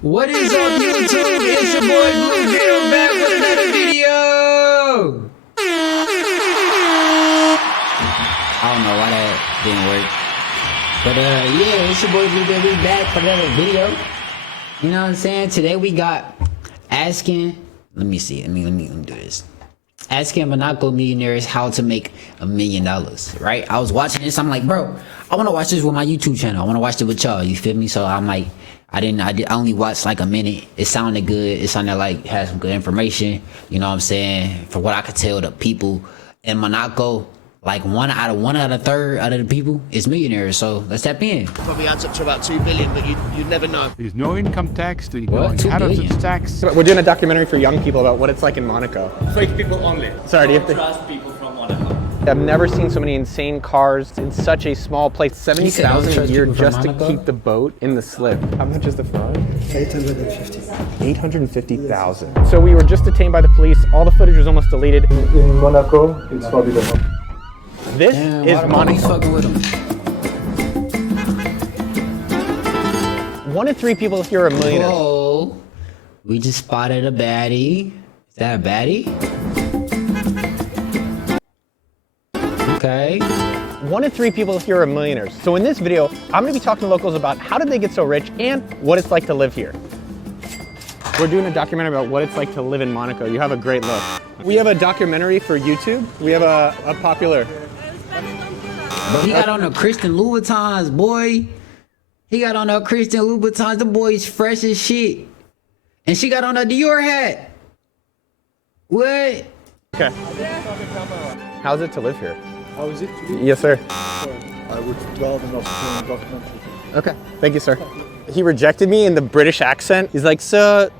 What is up, YouTube? It's your boy Blue back with another video. I don't know why that didn't work, but yeah, it's your boy Blue. We back for another video. You know what I'm saying? Today we got asking. Let me see. Let me do this. Asking MONACO millionaires how to make $1 million, right? I was watching this. I'm like, bro, I want to watch this with my YouTube channel. I want to watch it with y'all. You feel me? So I'm like, I only watched like a minute. It sounded good. It sounded like it had some good information. You know what I'm saying? For what I could tell, the people in MONACO, like one out of third out of the people is millionaires. So let's tap in. Probably adds up to about 2 billion, but you never know. There's no income tax, there's What? no 2 inheritance billion? tax. We're doing a documentary for young people about what it's like in Monaco. Fake people only. Sorry, do you have to... Trust people from Monaco. I've never seen so many insane cars in such a small place. 70,000 a year just to keep the boat in the slip. How much is the Ferrari? 850. 850,000. So we were just detained by the police. All the footage was almost deleted. In Monaco, it's forbidden. This Damn, is why the police Monaco. fucking with them? 1 in 3 people here are millionaires. Whoa, we just spotted a baddie. Is that a baddie? Okay. 1 in 3 people here are millionaires. So in this video, I'm gonna be talking to locals about how did they get so rich and what it's like to live here. We're doing a documentary about what it's like to live in Monaco. You have a great look. We have a documentary for YouTube. We have a popular. But he got on the Christian Louboutins, boy. He got on the Christian Louboutins. The boy's fresh as shit. And she got on a Dior hat. What? Okay. How's it to live here? How is it? Yes, sir. I would rather not film a documentary. Okay. Thank you, sir. He rejected me in the British accent. He's like, sir,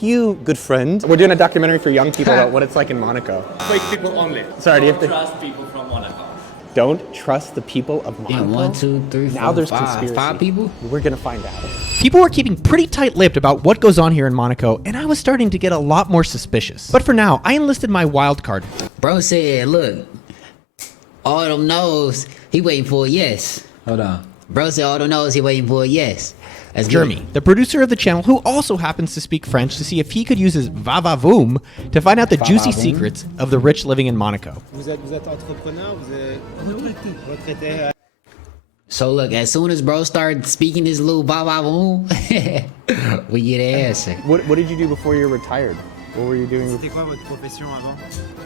you, good friend. We're doing a documentary for young people about what it's like in Monaco. Fake people only. Sorry, do you have to... Trust people from Monaco. Don't trust the people of Monaco. Yeah, 1, 2, 3, 4, Now there's 5. conspiracy. 5 people? We're gonna find out. People were keeping pretty tight-lipped about what goes on here in Monaco, and I was starting to get a lot more suspicious. But for now, I enlisted my wild card. Bro said, look, all them knows, he waiting for a yes. Hold on. Bro said all them knows, he waiting for a yes. That's Jeremy, good. the producer of the channel, who also happens to speak French, to see if he could use his va-va-voom to find out the juicy Va-va-voom? secrets of the rich living in Monaco. Vous êtes entrepreneur, vous êtes retraité. So look, as soon as bro started speaking this little ba-ba-boom, we get answer. What did you do before you retired? What were you doing? C'était quoi votre profession avant?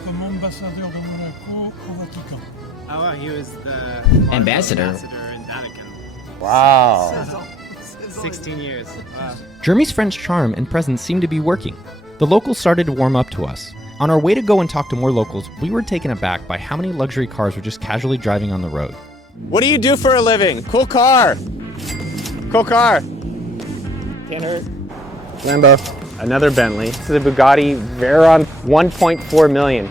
Comme ambassadeur de Monaco au Vatican. Oh, well, he was the Ambassador. in Vatican. Wow. 16 years. Wow. Jeremy's French charm and presence seemed to be working. The locals started to warm up to us. On our way to go and talk to more locals, we were taken aback by how many luxury cars were just casually driving on the road. What do you do for a living? Cool car. Cool car. Can't hurt. Lambo. Another Bentley. This is a Bugatti Veyron, 1.4 million.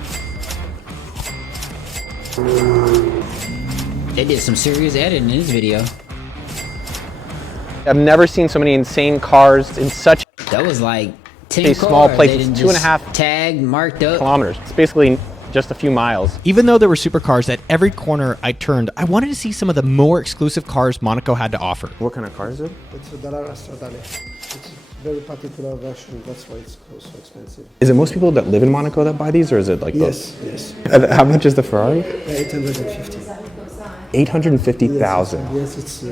They did some serious editing in this video. I've never seen so many insane cars in such That was like 10 a small cars. place. They It's didn't 2.5 just tagged, marked up. kilometers. It's basically just a few miles. Even though there were supercars at every corner I turned, I wanted to see some of the more exclusive cars Monaco had to offer. What kind of car is it? It's a Dallara Stradale. It's a very particular version. That's why it's so expensive. Is it most people that live in Monaco that buy these, or is it like Yes, yes. How much is the Ferrari? 850. 850,000. Yes, it's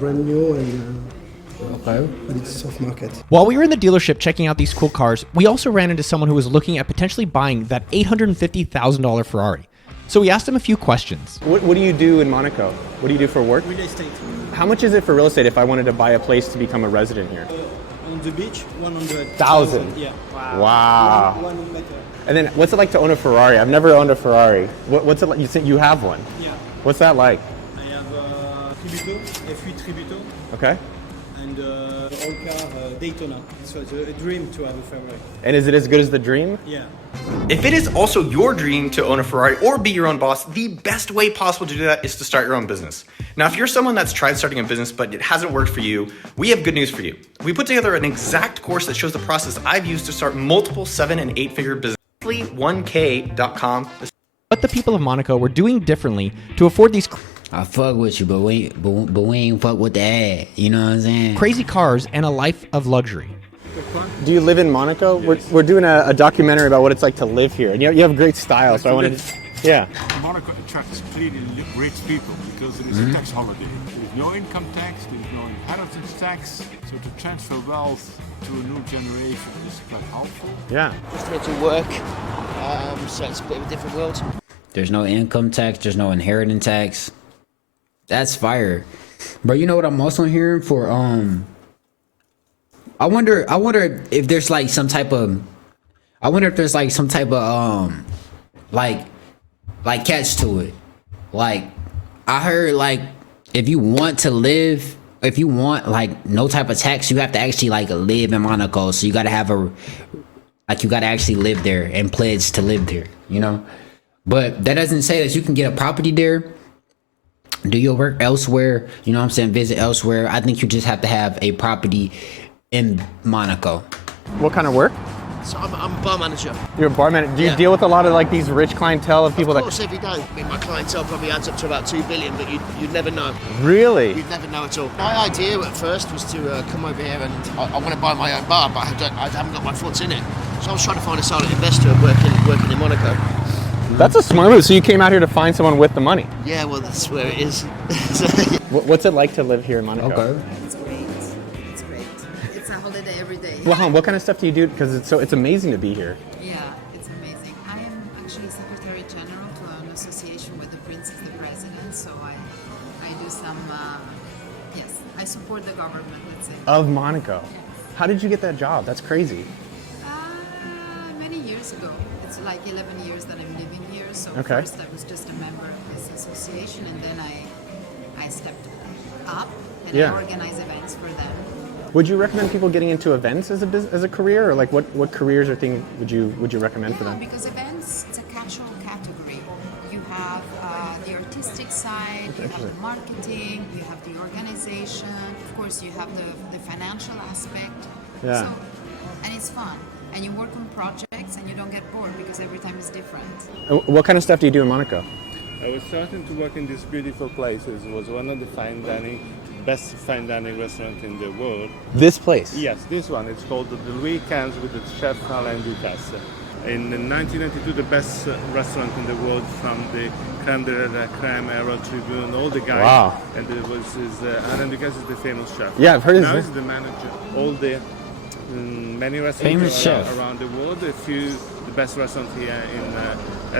brand new and Okay. but it's soft market. While we were in the dealership checking out these cool cars, we also ran into someone who was looking at potentially buying that $850,000 Ferrari. So we asked him a few questions. What do you do in Monaco? What do you do for work? Real estate. How much is it for real estate if I wanted to buy a place to become a resident here? On the beach, 100,000. 1,000? Yeah. Wow. 1 meter. And then what's it like to own a Ferrari? I've never owned a Ferrari. What's it like? You think you have one? Yeah. What's that like? I have Tributo, F8 Tributo, Okay. and all car Daytona. So it's a dream to have a Ferrari. And is it as good as the dream? Yeah. If it is also your dream to own a Ferrari or be your own boss, the best way possible to do that is to start your own business. Now, if you're someone that's tried starting a business but it hasn't worked for you, we have good news for you. We put together an exact course that shows the process I've used to start multiple 7- and 8-figure businesses. 1k.com. What the people of Monaco were doing differently to afford these I fuck with you, but we ain't fuck with the ad. You know what I'm saying? Crazy cars and a life of luxury. Do you live in Monaco? We're doing a documentary about what it's like to live here. And you have great style, so I wanted to... Yeah. Monaco attracts clearly rich people because there is a tax holiday. There is no income tax, there is no inheritance tax. So to transfer wealth to a new generation is quite helpful. Yeah. Just here to work, so it's a bit of a different world. There's no income tax. There's no inheritance tax. That's fire. Bro, you know what I'm also hearing for, I wonder if there's like some type of, like catch to it. Like, I heard like, if you want like no type of tax, you have to actually like live in Monaco. So you gotta have you gotta actually live there and pledge to live there, you know? But that doesn't say that you can get a property there, do your work elsewhere, you know what I'm saying, visit elsewhere. I think you just have to have a property in Monaco. What kind of work? So I'm a bar manager. You're a bar manager. Do you deal with a lot of like these rich clientele of people Of course, every day. I mean, my clientele probably adds up to about 2 billion, but you'd never know. Really? You'd never know at all. My idea at first was to come over here and I want to buy my own bar, but I haven't got my foot in it. So I was trying to find a silent investor working in Monaco. That's a smart move. So you came out here to find someone with the money. Yeah, well, that's where it is. What's it like to live here in Monaco? Okay. It's great. It's great. It's a holiday every day. Well, what kind of stuff do you do? Because it's amazing to be here. Yeah, it's amazing. I am actually Secretary General to an association with the Prince is the President, so I do some, yes, I support the government, let's say. Of Monaco. How did you get that job? That's crazy. Many years ago. It's like 11 years that I'm living here, so Okay. first I was just a member of this association, and then I stepped up and I organize events for them. Would you recommend people getting into events as a career, or like what careers or things would you recommend for them? Because events, it's a catch-all category. You have the artistic side, you have the marketing, you have the organization, of course you have the financial aspect. Yeah. So, and it's fun. And you work on projects and you don't get bored because every time is different. What kind of stuff do you do in Monaco? I was starting to work in these beautiful places. It was one of the best fine dining restaurant in the world. This place? Yes, this one. It's called the Louis XV with the chef Alain Ducasse. In 1992, the best restaurant in the world, from the creme de la creme, Harold Tribune, all the guys. Wow. And it was Alain Ducasse is the famous chef. Yeah, I've heard now his he's the manager. All the many Famous restaurants chef. around the world. The best restaurant here in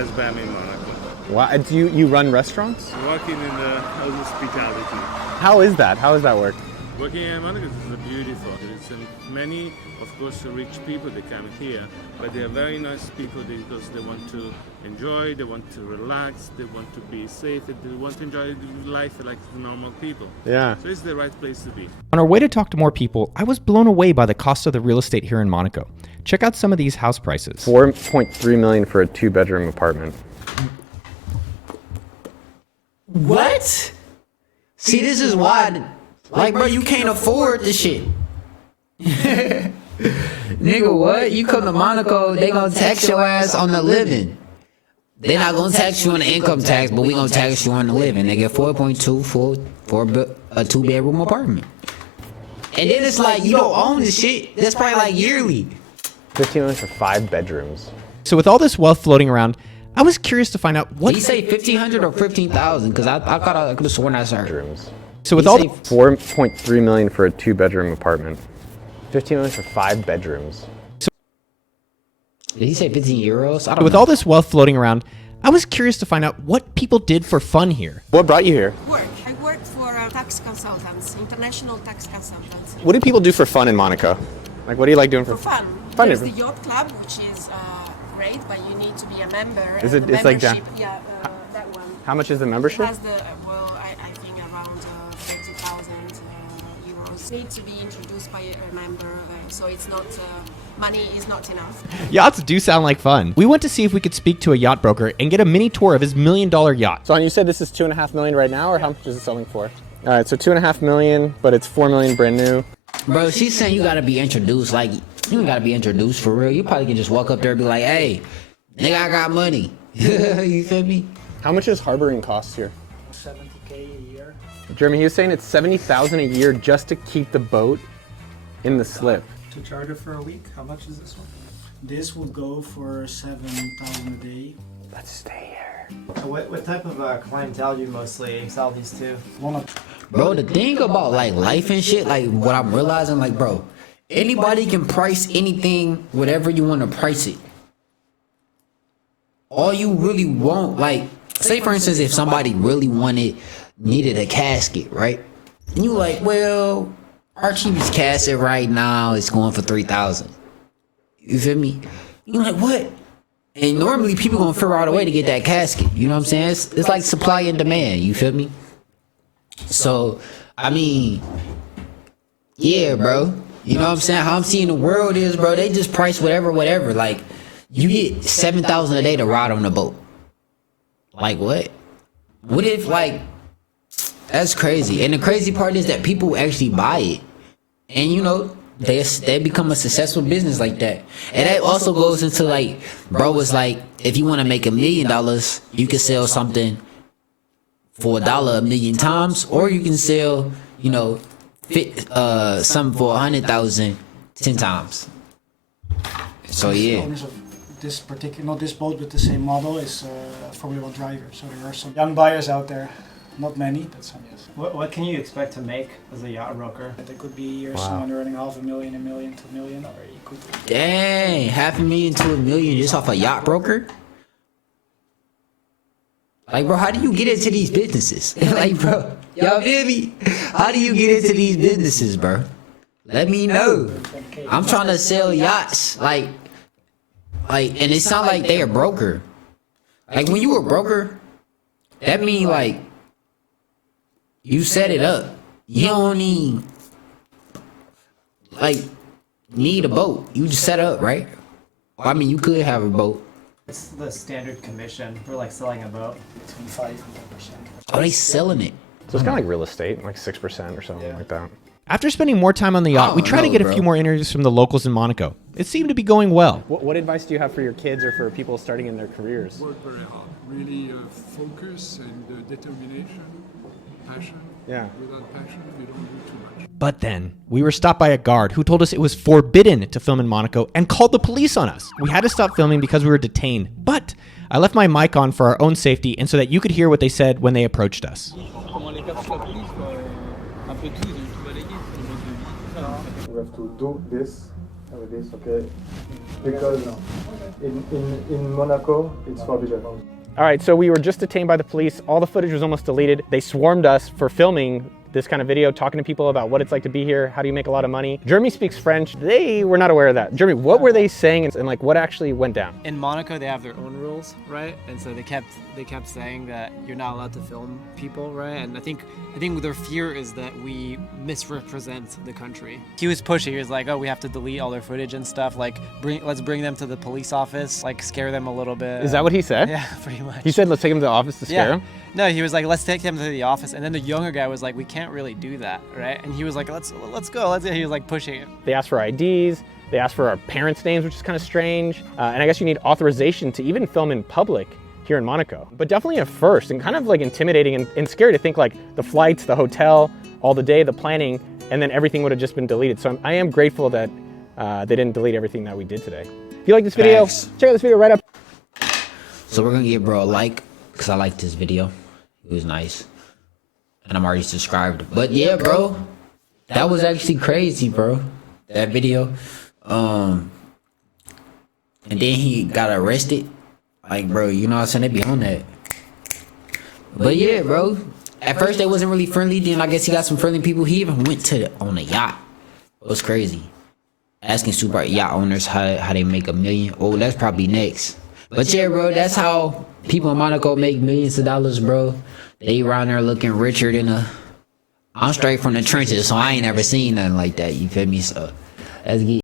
Esbam in Monaco. Wow. Do you run restaurants? Working in the hospitality. How is that? How does that work? Working in Monaco is beautiful. There's many, of course, rich people that come here, but they are very nice people because they want to enjoy, they want to relax, they want to be safe, they want to enjoy life like the normal people. Yeah. So it's the right place to be. On our way to talk to more people, I was blown away by the cost of the real estate here in Monaco. Check out some of these house prices. 4.3 million for a 2-bedroom apartment. What? See, this is why, like, bro, you can't afford this shit. Nigga, what? You come to Monaco, they gonna tax your ass on the living. They not gonna tax you on the income tax, but we gonna tax you on the living. They get 4.2 for a 2-bedroom apartment. And then it's like, you don't own this shit. That's probably like yearly. 15 million for 5 bedrooms. So with all this wealth floating around, I was curious to find out what... Did he say 1,500 or 15,000? Because I could have sworn I saw bedrooms. So with all 4.3 million for a 2-bedroom apartment. 15 million for 5 bedrooms. Did he say 15 euros? I don't With know. all this wealth floating around, I was curious to find out what people did for fun here. What brought you here? Work. I worked for tax consultants, international tax consultants. What do people do for fun in Monaco? Like, what do you like doing for fun? Fun. There's the yacht club, which is great, but you need to be a member. Is it? The It's like membership, yeah, that one. How much is the membership? It has the I think around 30,000 euros. Need to be introduced by a member, so it's not money is not enough. Yachts do sound like fun. We went to see if we could speak to a yacht broker and get a mini tour of his $1 million yacht. So you said this is 2.5 million right now, or how much is it selling for? All right, so 2.5 million, but it's 4 million brand new. Bro, she's saying you gotta be introduced. Like, you ain't gotta be introduced for real. You probably can just walk up there and be like, hey, nigga, I got money. You feel me? How much does harboring cost here? 70,000. a year. Jeremy, he was saying it's 70,000 a year just to keep the boat in the slip. To charter for a week, how much is this one? This would go for 7,000 a day. Let's stay here. What type of clientele do you mostly sell these to? Bro, the thing about like life and shit, like what I'm realizing, like bro, anybody can price anything, whatever you want to price it. All you really want, like, say for instance, if somebody really needed a casket, right? And you like, well, our cheapest casket right now is going for 3,000. You feel me? You're like, what? And normally people gonna figure out a way to get that casket. You know what I'm saying? It's like supply and demand. You feel me? So, I mean, yeah, bro. You know what I'm saying? How I'm seeing the world is, bro, they just price whatever. Like, you get 7,000 a day to ride on the boat. Like, what? What if, like, that's crazy. And the crazy part is that people actually buy it. And, you know, they become a successful business like that. And that also goes into, like, bro, it's like, if you want to make $1 million, you can sell something for $1 a million times, or you can sell, you know, something for 100,000 10 times. So yeah. This particular, not this boat, but the same model is a Formula 1 driver. So there are some young buyers out there. Not many, but some, yes. What can you expect to make as a yacht broker? There could be years someone earning $500,000, $1 million to $1 million, or you could. Dang, $500,000 to $1 million just off a yacht broker? Like, bro, how do you get into these businesses? Like, bro, y'all feel me? How do you get into these businesses, bro? Let me know. I'm trying to sell yachts, like, and it sounds like they a broker. Like, when you a broker, that mean like you set it up. You don't need a boat. You just set up, right? Well, I mean, you could have a boat. What's the standard commission for like selling a boat? Between 5 and 10%. Oh, they selling it. So it's kind of like real estate, like 6% or something like that. After spending more time on the yacht, we tried to get a few more interviews from the locals in Monaco. It seemed to be going well. What advice do you have for your kids or for people starting in their careers? Work very hard. Really focus and determination, passion. Yeah. Without passion, you don't do too much. But then, we were stopped by a guard who told us it was forbidden to film in Monaco and called the police on us. We had to stop filming because we were detained, but I left my mic on for our own safety and so that you could hear what they said when they approached us. We have to do this with this, okay? Because in Monaco, it's forbidden. All right, so we were just detained by the police. All the footage was almost deleted. They swarmed us for filming this kind of video, talking to people about what it's like to be here, how do you make a lot of money. Jeremy speaks French. They were not aware of that. Jeremy, what were they saying and like what actually went down? In Monaco, they have their own rules, right? And so they kept saying that you're not allowed to film people, right? And I think their fear is that we misrepresent the country. He was pushing. He was like, "Oh, we have to delete all their footage and stuff. Like, let's bring them to the police office, like scare them a little bit." Is that what he said? Yeah, pretty much. He said, "Let's take him to the office to scare him." No, he was like, "Let's take them to the office." And then the younger guy was like, "We can't really do that, right?" And he was like, "Let's go." He was like pushing it. They asked for IDs. They asked for our parents' names, which is kind of strange. And I guess you need authorization to even film in public here in Monaco. But definitely a first and kind of like intimidating and scary to think like the flights, the hotel, all the day, the planning, and then everything would have just been deleted. So I am grateful that they didn't delete everything that we did today. If you like this video, check out this video right up. So we're gonna give bro a like, because I liked this video. It was nice. And I'm already subscribed. But yeah, bro, that was actually crazy, bro. That video. And then he got arrested. Like, bro, you know what I'm saying? They be on that. But yeah, bro. At first they wasn't really friendly. Then I guess he got some friendly people. He even went on a yacht. It was crazy. Asking super yacht owners how they make $1 million. Oh, that's probably next. But yeah, bro, that's how people in Monaco make millions of dollars, bro. They around there looking richer than I'm straight from the trenches, so I ain't never seen nothing like that. You feel me? So that's geek.